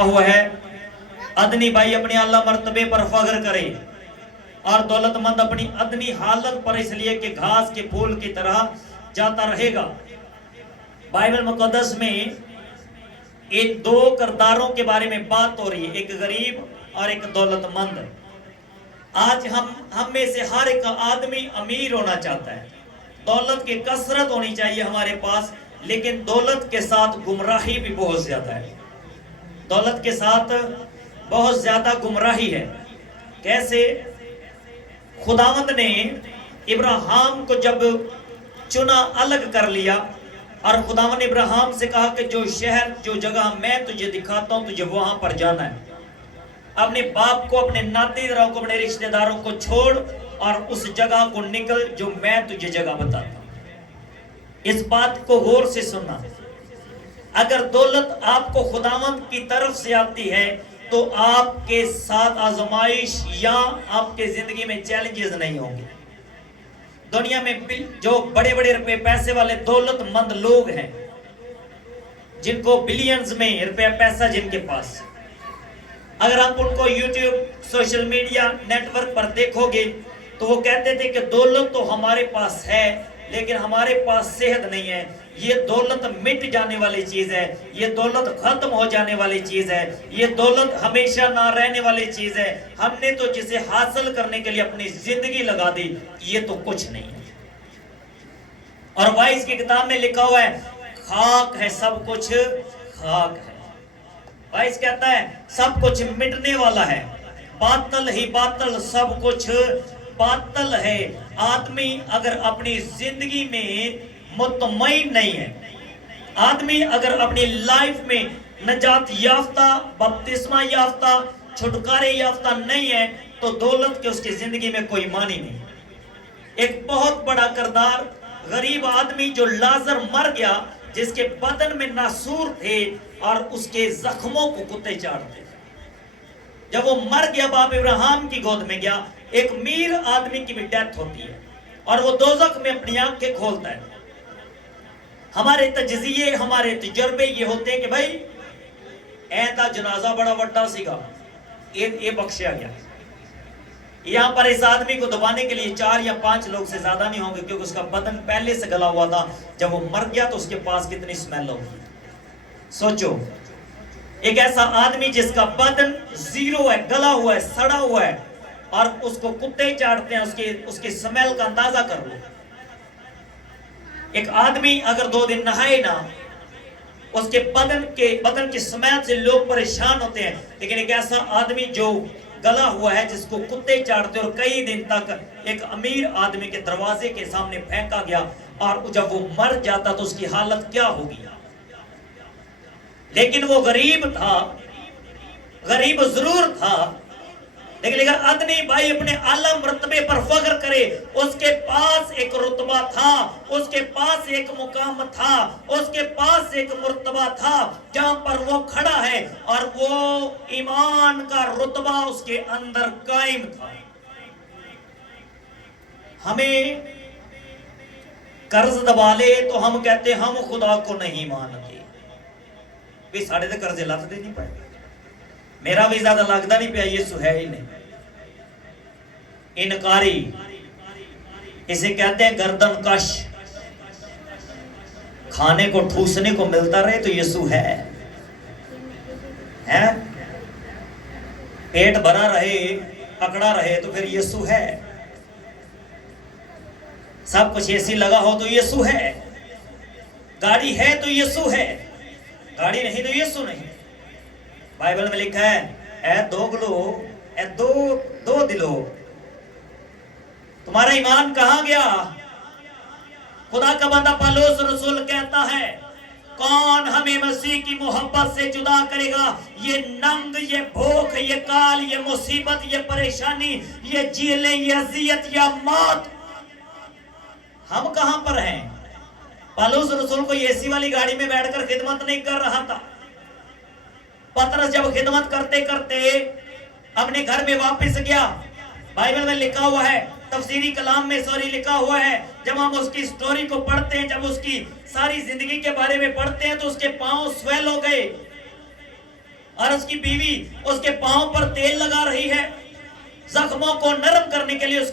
ہوا ہے ادنی بھائی اپنے اعلیٰ مرتبے پر فخر کرے اور دولت مند اپنی ادنی حالت پر اس لیے کہ گھاس کے پھول کی طرح جاتا رہے گا۔ بائبل مقدس میں ان دو کرداروں کے بارے میں بات ہو رہی ہے، ایک غریب اور ایک دولت مند۔ آج ہم میں سے ہر ایک آدمی امیر ہونا چاہتا ہے، دولت کی کثرت ہونی چاہیے ہمارے پاس، لیکن دولت کے ساتھ گمراہی بھی بہت زیادہ ہے۔ دولت کے ساتھ بہت زیادہ گمراہی ہے۔ کیسے؟ خداوند نے ابراہیم کو جب چنا، الگ کر لیا، اور خداوند نے ابراہیم سے کہا کہ جو شہر، جو جگہ میں تجھے دکھاتا ہوں تجھے وہاں پر جانا ہے۔ اپنے باپ کو، اپنے ناتے داروں کو، اپنے رشتہ داروں کو چھوڑ اور اس جگہ کو نکل جو میں تجھے جگہ بتاتا ہوں۔ اس بات کو غور سے سننا۔ اگر دولت آپ کو خداوند کی طرف سے آتی ہے تو آپ کے ساتھ آزمائش یا آپ کے زندگی میں چیلنجز نہیں ہوں گے۔ دنیا میں جو بڑے بڑے روپے پیسے والے دولت مند لوگ ہیں، جن کو بلینز میں روپے پیسہ جن کے پاس، اگر آپ ان کو YouTube, social media, network پر دیکھو گے تو وہ کہتے تھے کہ دولت تو ہمارے پاس ہے لیکن ہمارے پاس صحت نہیں ہے، یہ دولت مٹ جانے والی چیز ہے، یہ دولت ختم ہو جانے والی چیز ہے، یہ دولت ہمیشہ نہ رہنے والی چیز ہے، ہم نے تو جسے حاصل کرنے کے لیے اپنی زندگی لگا دی، یہ تو کچھ نہیں ہے۔ اور وائس کی کتاب میں لکھا ہوا ہے خاک ہے سب کچھ، خاک ہے۔ وائس کہتا ہے سب کچھ مٹنے والا ہے، باطل ہی باطل، سب کچھ باطل ہے۔ آدمی اگر اپنی زندگی میں مطمئن نہیں ہے، آدمی اگر اپنی لائف میں نجات یافتہ، بپتسمہ یافتہ، چھٹکارے یافتہ نہیں ہے تو دولت کے اس کی زندگی میں کوئی معنی نہیں۔ ایک بہت بڑا کردار غریب آدمی جو لازر مر گیا، جس کے بدن میں ناسور تھے اور اس کے زخموں کو کتے چاٹتے تھے، جب وہ مر گیا باپ ابراہیم کی گود میں گیا، ایک امیر آدمی کی بھی ڈیتھ ہوتی ہے اور وہ دوزخ میں اپنی آنکھیں کھولتا ہے۔ ہمارے تجزیے، ہمارے تجربے یہ ہوتے ہیں کہ بھائی ایتا جنازہ بڑا وڈا سی گا، یہ بخشیا گیا۔ یہاں پر اس آدمی کو دبانے کے لیے 4 یا 5 لوگ سے زیادہ نہیں ہوں گے، کیونکہ اس کا بدن پہلے سے گلا ہوا تھا۔ جب وہ مر گیا تو اس کے پاس کتنی سمیل ہوگی۔ سوچو، ایک ایسا آدمی جس کا بدن زیرو ہے، گلا ہوا ہے، سڑا ہوا ہے، اور اس کو کتے چاٹتے ہیں، اس کی سمیل کا اندازہ کر لو۔ ایک آدمی اگر 2 دن نہائے نہ، اس کے بدن کی سمیل سے لوگ پریشان ہوتے ہیں، لیکن ایک ایسا آدمی جو گلا ہوا ہے، جس کو کتے چاٹتے اور کئی دن تک ایک امیر آدمی کے دروازے کے سامنے پھینکا گیا، اور جب وہ مر جاتا تو اس کی حالت کیا ہوگی۔ لیکن وہ غریب تھا، غریب ضرور تھا، لیکن ادنی بھائی اپنے اعلیٰ مرتبے پر فخر کرے۔ اس کے پاس ایک رتبہ تھا، اس کے پاس ایک مقام تھا، اس کے پاس ایک مرتبہ تھا جہاں پر وہ کھڑا ہے، اور وہ ایمان کا رتبہ اس کے اندر قائم تھا۔ ہمیں قرض دبا لے تو ہم کہتے ہیں ہم خدا کو نہیں مانتے، بھی ساڑھے دے قرضے لات دے نہیں پائے، میرا بھی زیادہ لگتا نہیں پیا، یہ سو ہے ہی نہیں۔ انکاری، اسے کہتے ہیں گردن کش، کھانے کو ٹھوسنے کو ملتا رہے تو یسوع ہے، پیٹ بھرا رہے، پکڑا رہے تو پھر یسوع ہے، سب کچھ ایسی لگا ہو تو یسوع ہے، گاڑی ہے تو یسوع ہے، گاڑی نہیں تو یسوع نہیں۔ بائبل میں لکھا ہے اے دوگلو، اے دو دلو، تمہارا ایمان کہاں گیا؟ خدا کا بندہ پالوس رسول کہتا ہے کون ہمیں مسیح کی محبت سے جدا کرے گا؟ یہ ننگ، یہ بھوک، یہ کال، یہ مصیبت، یہ پریشانی، یہ جیلیں، یہ اذیت، یا موت، ہم کہاں پر ہیں؟ پالوس رسول کو اے سی والی گاڑی میں بیٹھ کر خدمت نہیں کر رہا تھا۔ پترس جب خدمت کرتے کرتے اپنے گھر میں واپس گیا، بائبل میں لکھا ہوا ہے، تفسیری کلام میں لکھا ہوا ہے، جب ہم اس کی سٹوری کو پڑھتے ہیں، جب اس کی ساری زندگی کے بارے میں پڑھتے ہیں تو اس کے پاؤں سویل ہو گئے، اور اس کی بیوی اس کے پاؤں پر تیل لگا رہی ہے، زخموں کو نرم کرنے کے لیے اس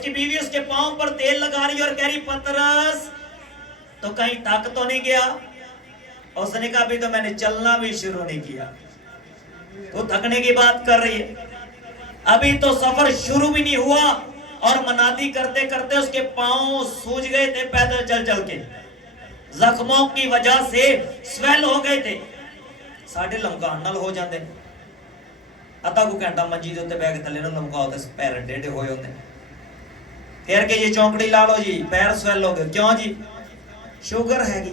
کی بیوی اس کے پاؤں پر تیل لگا رہی ہے اور کہہ رہی پطرس تو کہیں تھک تو نہیں گیا؟ اس نے کہا ابھی تو میں نے چلنا بھی شروع نہیں کیا، تو تھکنے کی بات کر رہی ہے، ابھی تو سفر شروع بھی نہیں ہوا اور منادی کرتے کرتے اس کے پاؤں سوج گئے تھے پیدل چل چل کے، زخموں کی وجہ سے سویل ہو گئے تھے، ساڑھے لمکان نال ہو جاندے ادھا کو گھنٹہ منجی دے اوتے بیٹھ کے تھلے نوں لمکا ہوتے پیر ڈیڈے ہوئے ہوندے، پھر کہ یہ چونکڑی لا لو جی پیر سویل ہو گئے، کیوں جی؟ شوگر ہے گی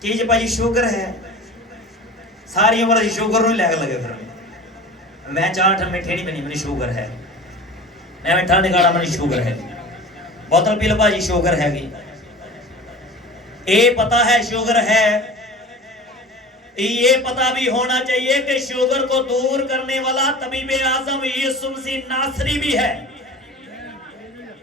کہ جی پاجی شوگر ہے، ساری عمر جی شوگر نہیں لگے پھر میں چاٹ میٹھے نہیں بنی، منی شوگر ہے، میں میٹھا نکالا منی شوگر ہے، بوتل پی لو پاجی شوگر ہے گی، اے پتا ہے شوگر ہے، یہ پتا بھی ہونا چاہیے کہ شوگر کو دور کرنے والا طبیب اعظم یسوع مسیح ناصری بھی ہے۔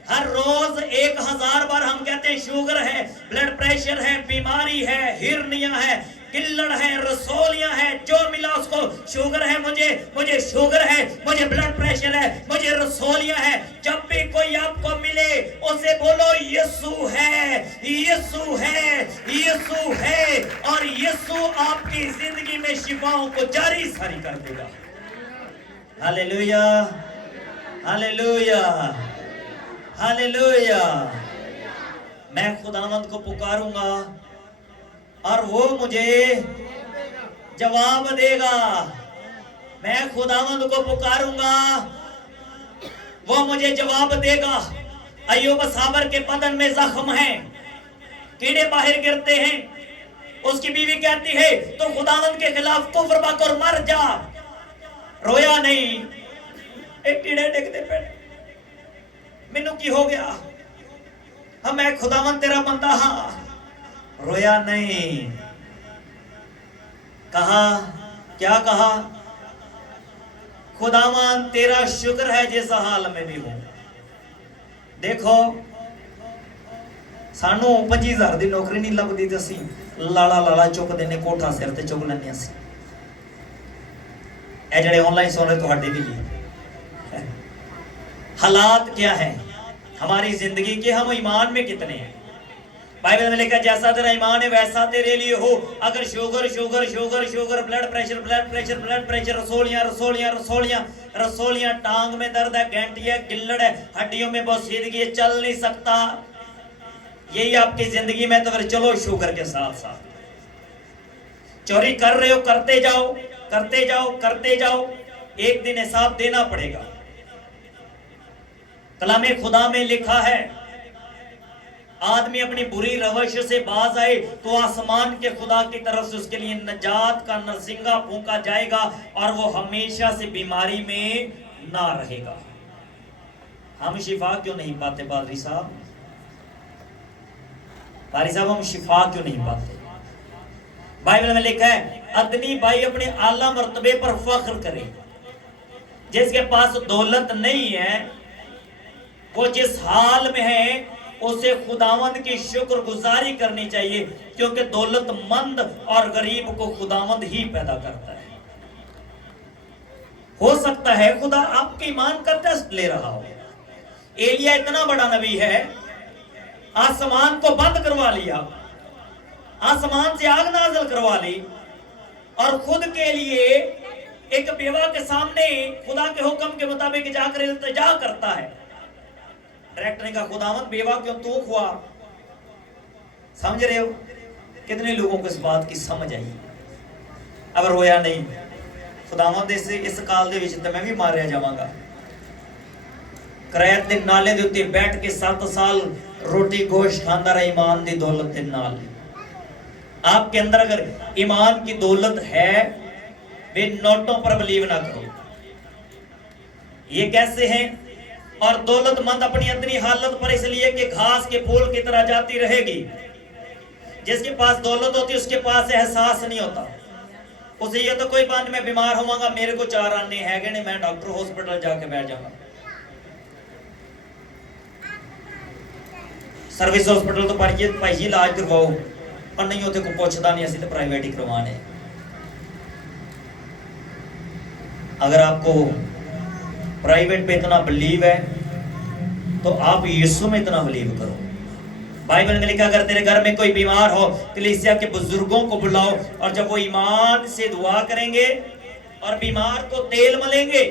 ہر روز 1000 بار ہم کہتے ہیں شوگر ہے، بلڈ پریشر ہے، بیماری ہے، ہرنیاں ہے، کلڑ ہے، رسولیاں ہے، جو ملا اس کو شوگر ہے، مجھے شوگر ہے، مجھے بلڈ پریشر ہے، مجھے رسولیاں ہے۔ جب بھی کوئی آپ کو ملے اسے بولو یسوع ہے، یسوع ہے، یسوع ہے، اور یسوع آپ کی زندگی میں شفاؤں کو جاری ساری کر دے گا۔ ہاللیلویہ، ہاللیلویہ، ہاللیلویہ۔ میں خداوند کو پکاروں گا اور وہ مجھے جواب دے گا، میں خداوند کو پکاروں گا وہ مجھے جواب دے گا۔ ایوب صابر کے بدن میں زخم ہیں، کیڑے باہر گرتے ہیں، اس کی بیوی کہتی ہے تو خداوند کے خلاف کفر بک اور مر جا، رویا نہیں، ایک کیڑے ڈگتے پہ مینوں کی ہو گیا، میں خداوند تیرا بندہ ہاں، رویا نہیں، کہا کیا کہا؟ خداوند تیرا شکر ہے جس حال میں بھی ہوں۔ دیکھو سانو 25,000 دی نوکری نہیں لب دی سی لالا چک دینے کوٹھا سر تے چک لینے سی، اے جڑے آن لائن سن رہے تو ہٹے بھی لیے حالات کیا ہیں ہماری زندگی کے، ہم ایمان میں کتنے ہیں؟ بائبل میں لکھا جیسا تیرا ایمان ہے ویسا تیرے لیے ہو۔ اگر sugar sugar sugar sugar, blood pressure blood pressure blood pressure, رسولیاں رسولیاں رسولیاں رسولیاں، ٹانگ میں درد ہے، گھنٹی ہے، گلڑ ہے، ہڈیوں میں بوسیدگی ہے، چل نہیں سکتا، یہی آپ کی زندگی میں، تو پھر چلو شوگر کے ساتھ ساتھ چوری کر رہے ہو، کرتے جاؤ کرتے جاؤ کرتے جاؤ، ایک دن حساب دینا پڑے گا۔ کلام خدا میں لکھا ہے آدمی اپنی بری روش سے باز آئے تو آسمان کے خدا کی طرف سے اس کے لیے نجات کا نرسنگا پھونکا جائے گا اور وہ ہمیشہ سے بیماری میں نہ رہے گا۔ ہم شفا کیوں نہیں پاتے پادری صاحب؟ پادری صاحب ہم شفا کیوں نہیں پاتے؟ بائبل میں لکھا ہے ادنی بھائی اپنے اعلیٰ مرتبے پر فخر کرے، جس کے پاس دولت نہیں ہے وہ جس حال میں ہے اسے خداوند کی شکر گزاری کرنی چاہیے، کیونکہ دولت مند اور غریب کو خداوند ہی پیدا کرتا ہے۔ ہو سکتا ہے خدا آپ کے ایمان کا ٹیسٹ لے رہا ہو۔ ایلیا اتنا بڑا نبی ہے، آسمان کو بند کروا لیا، آسمان سے آگ نازل کروا لی، اور خود کے لیے ایک بیوہ کے سامنے خدا کے حکم کے مطابق جا کر التجا کرتا ہے۔ ڈائریکٹر نے کہا خداوند بیوہ کیوں تو کھوا؟ سمجھ رہے ہو کتنے لوگوں کو اس بات کی سمجھ آئی؟ اب رویا نہیں، خداوند اس کال دے وچ تے میں بھی ماریا جاواں گا، کریت دے نالے دے اوتے بیٹھ کے 7 سال روٹی گوشت کھاندا رہا ایمان دی دولت دے نال۔ آپ کے اندر اگر ایمان کی دولت ہے، بے نوٹوں پر بلیو نہ کرو۔ یہ کیسے ہیں؟ اور دولت مند اپنی ادنی حالت پر اس لیے کہ گھاس کے پھول کی طرح جاتی رہے گی۔ جس کے پاس دولت ہوتی اس کے پاس احساس نہیں ہوتا، اسے یہ تو کوئی بات میں بیمار ہوں گا، میرے کو 4 آنے ہے گے نہیں، میں ڈاکٹر ہاسپٹل جا کے بیٹھ جاؤں گا۔ سروس ہاسپٹل تو پڑھیے علاج کرواؤ، اور نہیں ہوتے کو پوچھتا نہیں، اسی تو پرائیویٹ ہی کروانے۔ اگر آپ کو پرائیویٹ پہ اتنا بلیو ہے تو آپ یسوع میں اتنا بلیو کرو. بائبل میں لکھا اگر تیرے گھر میں کوئی بیمار ہو کلیسیا کے بزرگوں کو بلاؤ اور جب وہ ایمان سے دعا کریں گے اور بیمار کو تیل ملیں گے,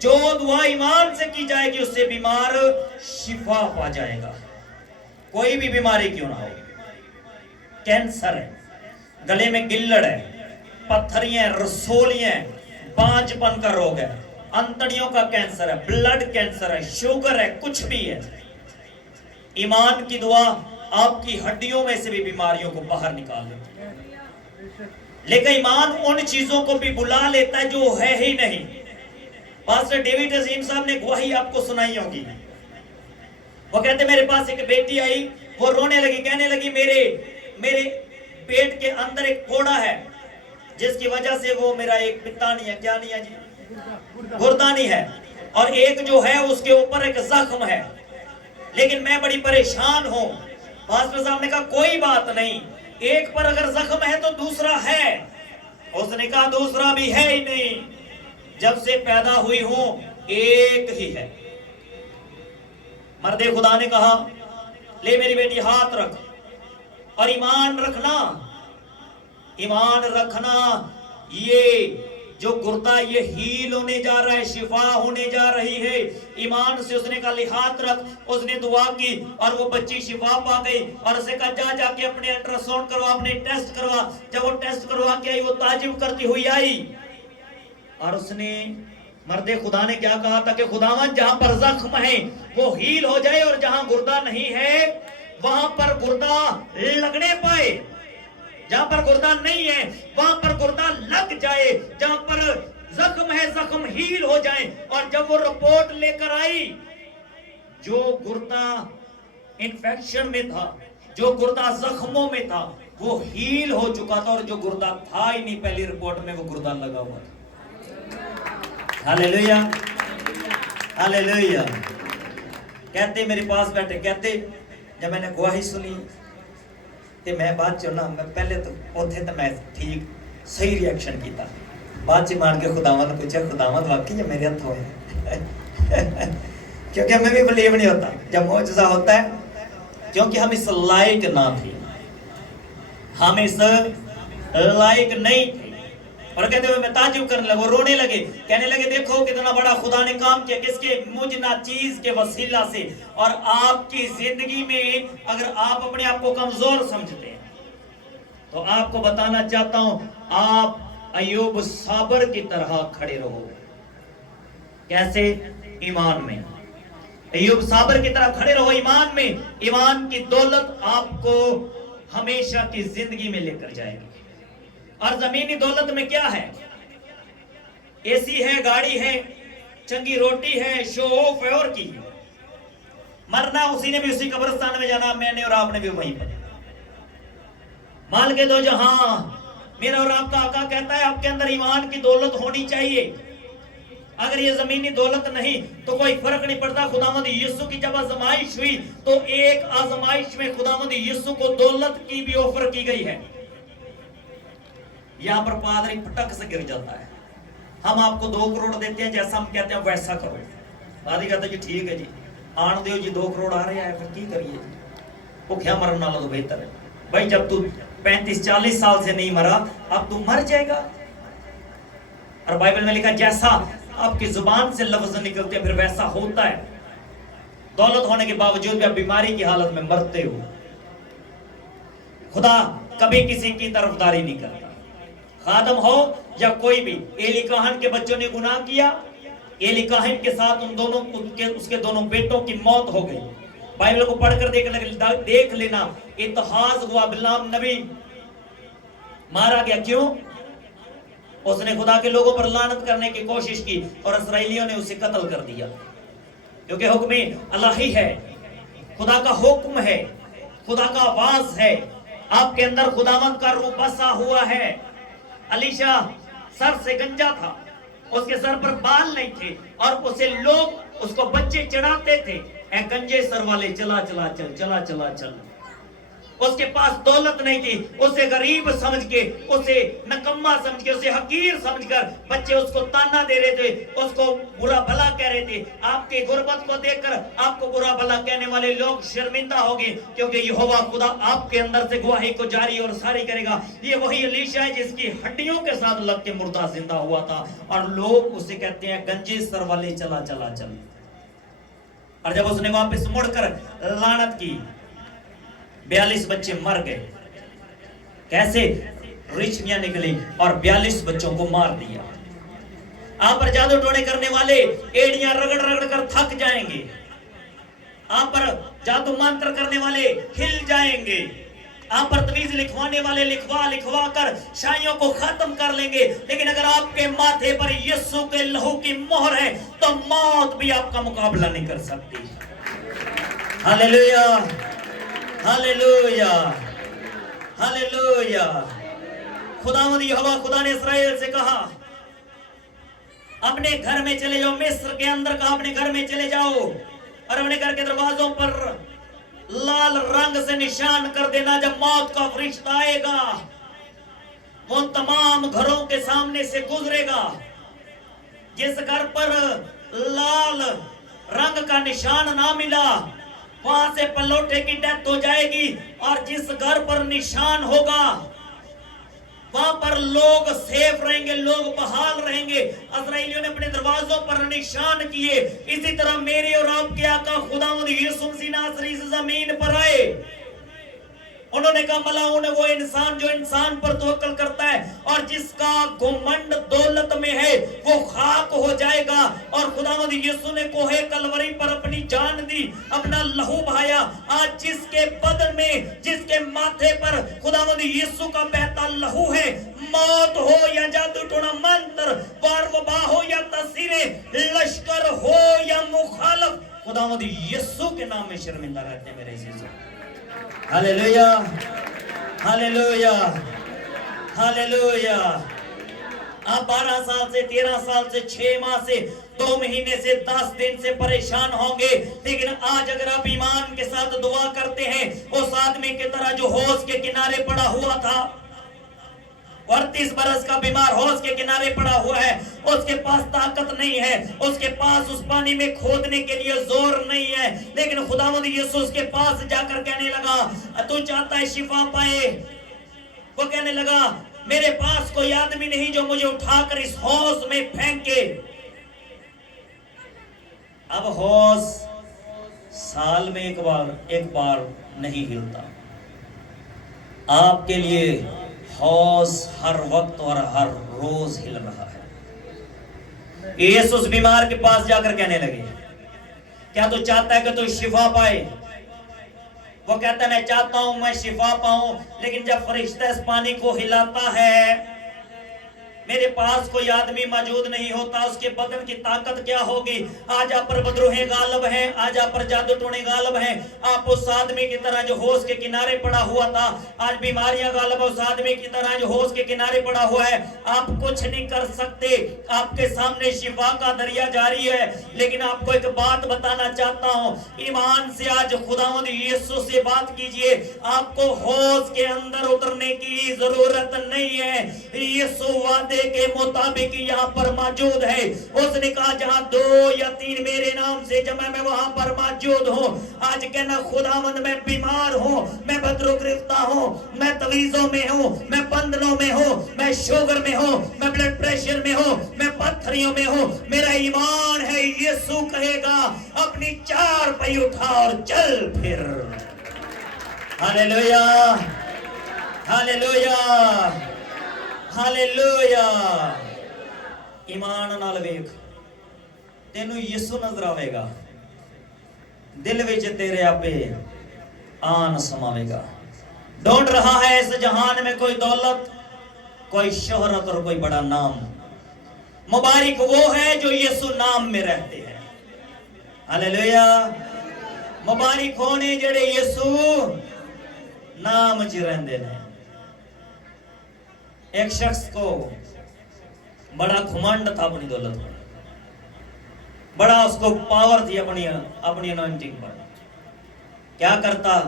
جو دعا ایمان سے کی جائے گی اس سے بیمار شفا پا جائے گا, کوئی بھی بیماری کیوں نہ ہو. کینسر ہے, گلے میں گلڑ ہے, پتھریاں, رسولیاں, بانج پن کا روگ ہے, انتڑیوں کا کینسر ہے, بلڈ کینسر ہے, شوگر ہے, کچھ بھی ہے, ایمان کی دعا آپ کی ہڈیوں میں سے بھی بیماریوں کو باہر نکال لیتی ہے. لیکن ایمان ان چیزوں کو بھی بلا لیتا ہے جو ہے ہی نہیں. پاسٹر ڈیوڈ عظیم صاحب نے گواہی آپ کو سنائی ہوگی. وہ کہتے میرے پاس ایک بیٹی آئی, وہ رونے لگی, کہنے لگی میرے پیٹ کے اندر ایک کوڑا ہے جس کی وجہ سے وہ میرا ایک پتانی ہے, کیا نہیں ہے جی, گردانی ہے, اور ایک جو ہے اس کے اوپر ایک زخم ہے, لیکن میں بڑی پریشان ہوں. پاسٹر صاحب نے کہا کوئی بات نہیں, ایک پر اگر زخم ہے تو دوسرا ہے. اس نے کہا دوسرا بھی ہے ہی نہیں, جب سے پیدا ہوئی ہوں ایک ہی ہے. مرد خدا نے کہا لے میری بیٹی ہاتھ رکھ اور ایمان رکھنا, ایمان رکھنا, یہ جو گردہ یہ ہیل ہونے جا رہا ہے, شفا ہونے جا رہی ہے. ایمان سے اس نے کہا لے ہاتھ رکھ, اس نے دعا کی اور وہ بچی شفا پا گئی. اور اسے کہا جا کے اپنے الٹرا ساؤنڈ کروا, اپنے ٹیسٹ کروا. جب وہ ٹیسٹ کروا کے آئی وہ تعجب کرتی ہوئی آئی, اور اس نے مرد خدا نے کیا کہا تھا کہ خداوند جہاں پر زخم ہے وہ ہیل ہو جائے, اور جہاں گردہ نہیں ہے وہاں پر گردہ لگنے پائے, جہاں پر گردہ نہیں ہے وہاں پر گردہ لگ جائے, جہاں پر زخم ہے زخم ہیل ہو جائے. اور جب وہ رپورٹ لے کر آئی, جو گردہ انفیکشن میں تھا, جو گردہ زخموں میں تھا, وہ ہیل ہو چکا تھا, اور جو گردہ تھا ہی نہیں پہلی رپورٹ میں وہ گردہ لگا ہوا تھا. ہاللیلویہ, ہاللیلویہ. کہتے میرے پاس بیٹھے, کہتے جب میں نے گواہی سنی کہ میں بات چنا, میں پہلے تو اوتھے تو میں ٹھیک صحیح ریاکشن کیتا, بعد چ مان کے خداوند نے پوچھا خداوند واقعی یہ میرے ہاتھ ہوئے کیونکہ ہمیں بھی بلیو نہیں ہوتا جب معجزہ ہوتا ہے, کیونکہ ہم اس لائق نہ تھے, ہم اس لائق نہیں تھے. اور کہتے ہوئے میں تعجب کرنے لگا, رونے لگے, کہنے لگے دیکھو کتنا بڑا خدا نے کام کیا, کس کے مجھ ناچیز کے وسیلہ سے. اور آپ کی زندگی میں اگر آپ اپنے آپ کو کمزور سمجھتے ہیں تو آپ کو بتانا چاہتا ہوں, آپ ایوب صابر کی طرح کھڑے رہو. کیسے؟ ایمان میں. ایوب صابر کی طرح کھڑے رہو ایمان میں. ایمان کی دولت آپ کو ہمیشہ کی زندگی میں لے کر جائے گی. اور زمینی دولت میں کیا ہے؟ اے سی ہے, گاڑی ہے, چنگی روٹی ہے, شو آف ہے, اور کی مرنا اسی نے بھی اسی قبرستان میں جانا, میں نے اور آپ نے بھی وہیں پر. مال کے دو جہاں, میرا اور آپ کا آقا کہتا ہے آپ کے اندر ایمان کی دولت ہونی چاہیے. اگر یہ زمینی دولت نہیں تو کوئی فرق نہیں پڑتا. خداوند یسوع کی جب آزمائش ہوئی تو ایک آزمائش میں خداوند یسوع کو دولت کی بھی آفر کی گئی ہے. یہاں پر پادری پٹک سے گر جاتا ہے, ہم آپ کو 2 کروڑ دیتے ہیں, جیسا ہم کہتے ہیں ویسا کرو. پادری کہتا ہے جی ٹھیک ہے جی, آن دیو جی, 2 کروڑ آ رہے ہیں, پھر کی کریے جی, وہ کیا مرنا لو تو بہتر ہے. بھائی جب تو 35-40 سال سے نہیں مرا, اب تو مر جائے گا. اور بائبل میں لکھا جیسا آپ کی زبان سے لفظ نکلتے ہیں پھر ویسا ہوتا ہے. دولت ہونے کے باوجود بھی آپ بیماری کی حالت میں مرتے ہو. خدا کبھی کسی کی طرفداری نہیں کرتا, خادم ہو یا کوئی بھی. ایلی کاہن کے بچوں نے گناہ کیا, ایلی کاہن کے ساتھ اس کے دونوں بیٹوں کی موت ہو گئی. بائبل کو پڑھ کر دیکھ لینا, اتحاد ہوا, بلعام نبی مارا گیا. کیوں؟ اس نے خدا کے لوگوں پر لعنت کرنے کی کوشش کی اور اسرائیلیوں نے اسے قتل کر دیا. کیونکہ حکم الہی ہے, خدا کا حکم ہے, خدا کا آواز ہے. آپ کے اندر خداوند کا روح بسا ہوا ہے. علیشا سر سے گنجا تھا, اس کے سر پر بال نہیں تھے, اور اسے لوگ اس کو بچے چڑھاتے تھے, اے گنجے سر والے چلا چلا چل, چلا چلا چل. اس کے پاس دولت نہیں تھی، اسے غریب سمجھ کے، اسے نکما سمجھ کے، اسے حقیر سمجھ کر بچے اس کو تانا دے رہے تھے، اس کو برا بھلا کہہ رہے تھے۔ آپ کی غربت کو دیکھ کر آپ کو برا بھلا کہنے والے لوگ شرمندہ ہوگے، کیونکہ یہوہ خدا آپ کے اندر سے گواہی کو جاری اور ساری کرے گا۔ یہ وہی الیشا ہے جس کی ہڈیوں کے ساتھ لگ کے مردہ زندہ ہوا تھا، اور لوگ اسے کہتے ہیں گنجے سر والے چلا چلا چل۔ اور جب اس نے واپس مڑ کر لعنت کی، 42 بچے مر گئے۔ کیسے؟ ریچھیاں نکلی اور 42 بچوں کو مار دیا۔ آپ پر جادو ٹونے کرنے والے ایڑیاں رگڑ رگڑ کر تھک جائیں گے، آپ پر جادو منتر کرنے والے ہل جائیں گے، آپ پر تویز لکھوانے والے لکھوا کر شائیوں کو ختم کر لیں گے، لیکن اگر آپ کے ماتھے پر یسوع کے لہو کی مہر ہے تو موت بھی آپ کا مقابلہ نہیں کر سکتی۔ ہاللیلویہ، ہاللیلویہ، ہاللیلویہ۔ خداوند یہوہ خدا نے اسرائیل سے کہا اپنے گھر میں چلے جاؤ، مصر کے اندر کہا اپنے گھر میں چلے جاؤ، اور اپنے گھر کے دروازوں پر لال رنگ سے نشان کر دینا، جب موت کا فرشتہ آئے گا وہ تمام گھروں کے سامنے سے گزرے گا۔ جس گھر پر لال رنگ کا نشان نہ ملا وہاں سے پلوٹے کی ڈیتھ ہو جائے گی، اور جس گھر پر نشان ہوگا وہاں پر لوگ سیف رہیں گے، لوگ بحال رہیں گے۔ اسرائیلیوں نے اپنے دروازوں پر نشان کیے، اسی طرح میرے اور آپ کے آقا خداوند یسوع مسیح ناصری زمین پر آئے۔ انہوں نے کہا ملاؤن وہ انسان جو انسان پر توکل کرتا ہے اور جس کا گھمنڈ دولت میں ہے وہ خاک ہو جائے گا، اور خداوند یسوع نے کوہ کلوری پر اپنی جان دی، اپنا لہو بہایا۔ آج جس کے بدن میں، جس کے ماتھے پر خداوند یسوع کا بہتا لہو ہے، موت ہو یا جادو ٹونا منتر، وار وبا ہو یا تاثیریں، لشکر ہو یا مخالف، خداوند یسوع کے نام میں شرمندہ رہتے ہیں میرے عزیزوں۔ ہاللیلویہ، ہاللیلویہ، ہاللیلویہ۔ آپ 12 سال سے، 13 سال سے، 6 ماہ سے، 2 مہینے سے، 10 دن سے پریشان ہوں گے، لیکن آج اگر آپ ایمان کے ساتھ دعا کرتے ہیں، اس آدمی کی طرح جو حوض کے کنارے پڑا ہوا تھا، 38 برس کا بیمار حوض کے کنارے پڑا ہوا ہے، اس کے پاس طاقت نہیں ہے، اس کے پاس اس پانی میں کھودنے کے لیے زور نہیں ہے، لیکن خداوند یسوع اس کے پاس جا کر کہنے لگا تو چاہتا ہے شفا پائے؟ وہ کہنے لگا میرے پاس کوئی آدمی نہیں جو مجھے اٹھا کر اس حوض میں پھینکے۔ اب حوض سال میں ایک بار نہیں ہلتا، آپ کے لیے حوض ہر وقت اور ہر روز ہل رہا ہے۔ یسوع اس بیمار کے پاس جا کر کہنے لگے کیا تو چاہتا ہے کہ تو شفا پائے؟ وہ کہتا ہے میں چاہتا ہوں میں شفا پاؤں، لیکن جب فرشتہ اس پانی کو ہلاتا ہے میرے پاس کوئی آدمی موجود نہیں ہوتا، اس کے بدن کی طاقت کیا ہوگی؟ آج آپ پر بدروہیں غالب ہیں، آج آپ پر جادو ٹونے غالب ہیں۔ آپ اس آدمی کی طرح جو حوض کے کنارے پڑا ہوا تھا، آج بیماریاں غالب ہے اس آدمی کی طرح جو حوض کے کنارے پڑا ہوا ہے۔ آپ کچھ نہیں کر سکتے، آپ کے سامنے شفا کا دریا جاری ہے، لیکن آپ کو ایک بات بتانا چاہتا ہوں، ایمان سے آج خداوند یسوع سے بات کیجئے، آپ کو حوض کے اندر اترنے کی ضرورت نہیں ہے۔ یسوع وعدے کے مطابق یہاں پر موجود ہے، اس نے کہا جہاں 2 یا 3 میرے نام سے جمع میں وہاں پر موجود ہوں۔ آج کہنا خداوند میں بیمار ہوں، میں بدرو گرفتہ ہوں، میں تویزوں میں ہوں، میں بندنوں میں ہوں، میں شوگر میں ہوں، میں بلڈ پریشر میں ہوں، میں پتھریوں میں ہوں، میرا ایمان ہے یسوع کہے گا اپنی 4 پائی اٹھا اور چل پھر۔ ہاللیلویہ، ہاللیلویہ، ہاللیلویہ۔ ایمان نال ویکھ، تینوں یسوع نظر آوے گا، دل وچ تیرے آپے آن سماوے گا۔ ڈھونڈ رہا ہے اس جہان میں کوئی دولت، کوئی شہرت اور کوئی بڑا نام، مبارک وہ ہے جو یسوع نام میں رہتے ہیں۔ ہاللیلویہ، مبارک ہونے جڑے یسوع نام چ رہندے نے۔ ایک شخص کو بڑا گھمنڈ تھا اپنی دولت پر، بڑا اس کو پاور تھی اپنی انوائنٹنگ پر۔ کیا کرتا؟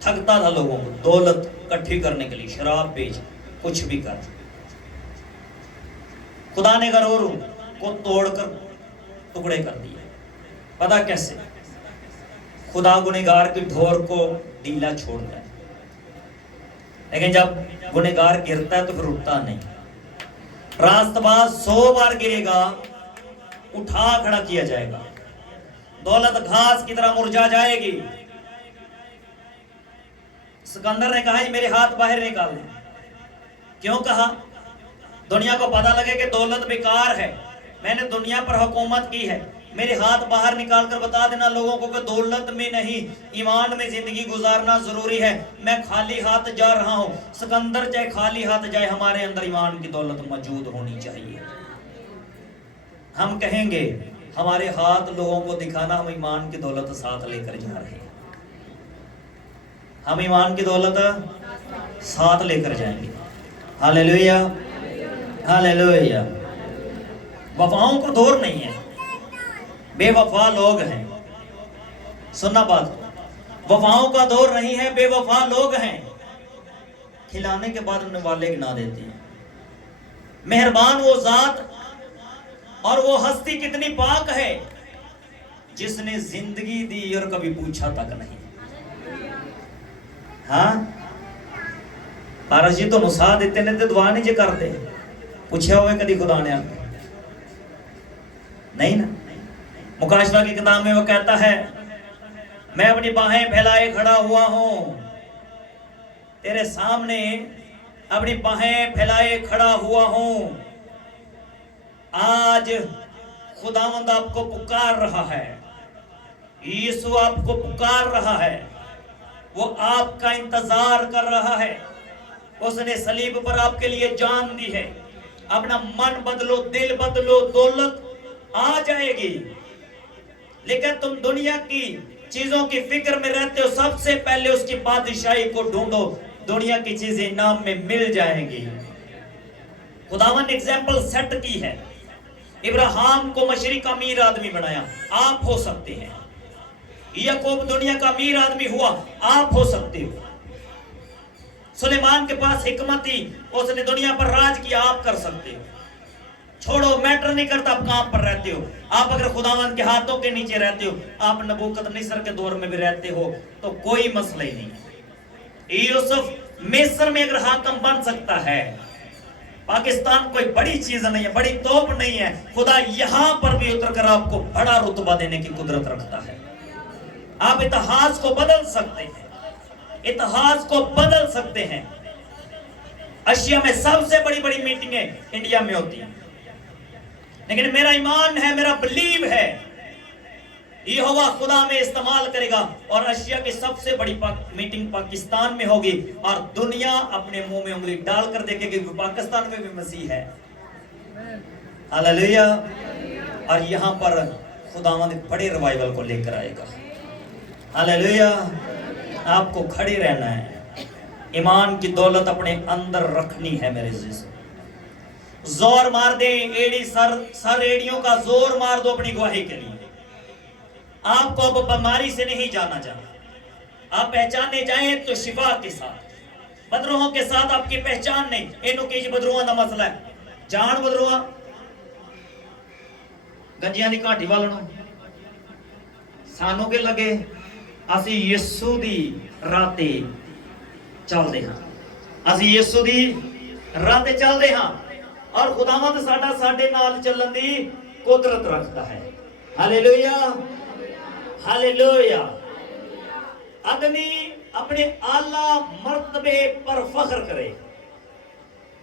ٹھگتا تھا لوگوں کو دولت اکٹھی کرنے کے لیے، شراب بیچ، کچھ بھی کر. خدا نے غرور کو توڑ کر ٹکڑے کر دیے. پتا کیسے؟ خدا گنہگار کی ڈھور کو ڈھیلا چھوڑتا ہے، لیکن جب گنہگار گرتا ہے تو پھر اٹھتا نہیں. راست باز 100 بار گرے گا، اٹھا کھڑا کیا جائے گا. دولت گھاس کی طرح مرجھا جائے گی. سکندر نے کہا جی میرے ہاتھ باہر نکال دیں. کیوں کہا؟ دنیا کو پتا لگے کہ دولت بیکار ہے، میں نے دنیا پر حکومت کی ہے، میرے ہاتھ باہر نکال کر بتا دینا لوگوں کو کہ دولت میں نہیں، ایمان میں زندگی گزارنا ضروری ہے. میں خالی ہاتھ جا رہا ہوں. سکندر چاہے خالی ہاتھ جائے، ہمارے اندر ایمان کی دولت موجود ہونی چاہیے. ہم کہیں گے ہمارے ہاتھ لوگوں کو دکھانا ہم ایمان کی دولت ساتھ لے کر جا رہے ہیں. ہم ایمان کی دولت ساتھ لے کر جائیں گے. ہاللیلویا، ہاللیلویا. وفاؤں کو دور نہیں ہے، بے وفا لوگ ہیں. سننا بات، وفاؤں کا دور نہیں ہے، بے وفا لوگ ہیں. کھلانے کے بعد انہیں والے گنا دیتے ہیں. مہربان وہ ذات اور وہ ہستی کتنی پاک ہے جس نے زندگی دی اور کبھی پوچھا تک نہیں. ہاں پارس جی تو نسا دیتے نے دعا نہیں جی کرتے، پوچھا ہوئے کدی خدا نے آپ نہیں نا. مکاشفہ کی کتاب میں وہ کہتا ہے میں اپنی باہیں پھیلائے کھڑا ہوا ہوں تیرے سامنے، اپنی باہیں پھیلائے کھڑا ہوا ہوں. آج خداوند آپ کو پکار رہا ہے، یسوع آپ کو پکار رہا ہے، وہ آپ کا انتظار کر رہا ہے. اس نے صلیب پر آپ کے لیے جان دی ہے. اپنا من بدلو، دل بدلو، دولت آ جائے گی. لیکن تم دنیا کی چیزوں کی فکر میں رہتے ہو، سب سے پہلے اس کی بادشاہی کو ڈھونڈو، دنیا کی چیزیں انعام میں مل جائیں گی. خداوند نے ایگزامپل سیٹ کی ہے. ابراہیم کو مشرق کا امیر آدمی بنایا، آپ ہو سکتے ہیں. یعقوب دنیا کا امیر آدمی ہوا، آپ ہو سکتے ہو. سلیمان کے پاس حکمت تھی، اس نے دنیا پر راج کیا، آپ کر سکتے ہو. چھوڑو، میٹر نہیں کرتا آپ کہاں پر رہتے ہو. آپ اگر خداوند کے ہاتھوں کے نیچے رہتے ہو، آپ نبوکت نصر کے دور میں بھی رہتے ہو تو کوئی مسئلہ ہی نہیں. یوسف مصر میں اگر حاکم بن سکتا ہے، پاکستان کوئی بڑی چیز نہیں ہے، بڑی توپ نہیں ہے. خدا یہاں پر بھی اتر کر آپ کو بڑا رتبہ دینے کی قدرت رکھتا ہے. آپ اتحاد کو بدل سکتے ہیں، اتحاد کو بدل سکتے ہیں. ایشیا میں سب سے بڑی بڑی میٹنگیں انڈیا میں ہوتی ہیں، لیکن میرا ایمان ہے، میرا بلیو ہے یہوہ خدا میں استعمال کرے گا اور ایشیا کی سب سے بڑی میٹنگ پاکستان میں ہوگی اور دنیا اپنے منہ میں انگلی ڈال کر دیکھے کہ پاکستان میں بھی مسیح ہے. ہاللیلویا. اور یہاں پر خداوند بڑے ریوائیول کو لے کر آئے گا. ہاللیلویا. آپ کو کھڑے رہنا ہے، ایمان کی دولت اپنے اندر رکھنی ہے. میرے عزیز زور مار دیں، ایڑی سر ایڑیوں کا زور مار دو اپنی گواہی کے لیے. آپ کو اب بیماری سے نہیں جانا چاہتا، آپ پہچانے جائیں تو شفا کے ساتھ. بدروہوں کے ساتھ آپ کی پہچان نہیں. اینو کہ بدروہاں دا مسئلہ ہے، جان بدروہاں گنجیاں دی کھاٹی والنوں سانوں کے لگے اسی یسو دی راتے چل دے ہاں، اسی یسو دی راتے چل دے ہاں اور خداوند ساڈا ساڈے نال چلن دی قدرت رکھتا ہے. ہاللیلویا، ہاللیلویا. آدمی اپنے اعلیٰ مرتبے پر فخر کرے.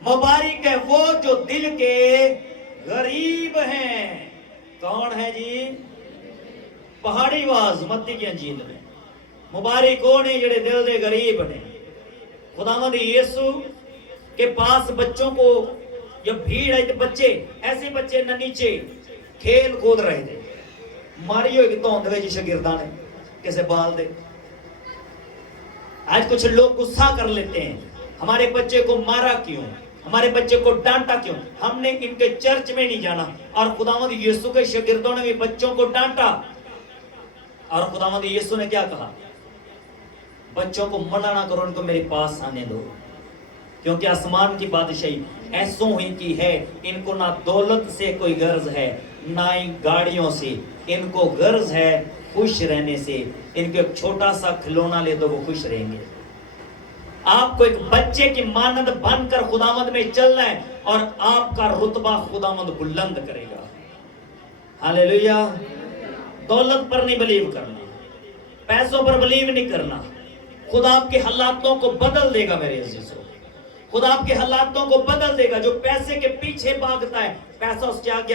مبارک ہے وہ جو دل کے غریب ہیں. کون ہے جی؟ پہاڑی واز متی کی انجیل میں مبارک کون ہے جڑے دل دے غریب نے. خداوند یسوع کے پاس بچوں کو جب بھیڑ ہے، بچے ایسے بچے نہ نیچے کھیل کود رہے تھے، ماری ہوئی تو ہوندے جی شاگرداں نے کیسے بال دے. آج کچھ لوگ غصہ کر لیتے ہیں، ہمارے بچے کو مارا کیوں، ہمارے بچے کو ڈانٹا کیوں. ہم نے ان کے چرچ میں نہیں جانا اور خداوند یسوع کے شاگردوں نے بھی بچوں کو ڈانٹا اور خداوند یسوع نے کیا کہا؟ بچوں کو منع نہ کرو، ان کو میرے پاس آنے دو، کیونکہ آسمان کی بادشاہی ایسوں ہی کی ہے، ان کو نہ دولت سے کوئی غرض ہے نہ ہی گاڑیوں سے، ان کو غرض ہے خوش رہنے سے۔ ان کو ایک چھوٹا سا کھلونا لے دو، وہ خوش رہیں گے۔ آپ کو ایک بچے کی مانند بن کر خداوند میں چلنا ہے، اور آپ کا رتبہ خداوند بلند کرے گا۔ ہاللیلویہ۔ دولت پر نہیں بلیو کرنا، پیسوں پر بلیو نہیں کرنا۔ خدا آپ کے حالاتوں کو بدل دے گا میرے عزیزوں، خدا آپ کے حالاتوں کو بدل دے گا۔ جو پیسے کے پیچھے بھاگتا ہے، پیسہ اس کے آگے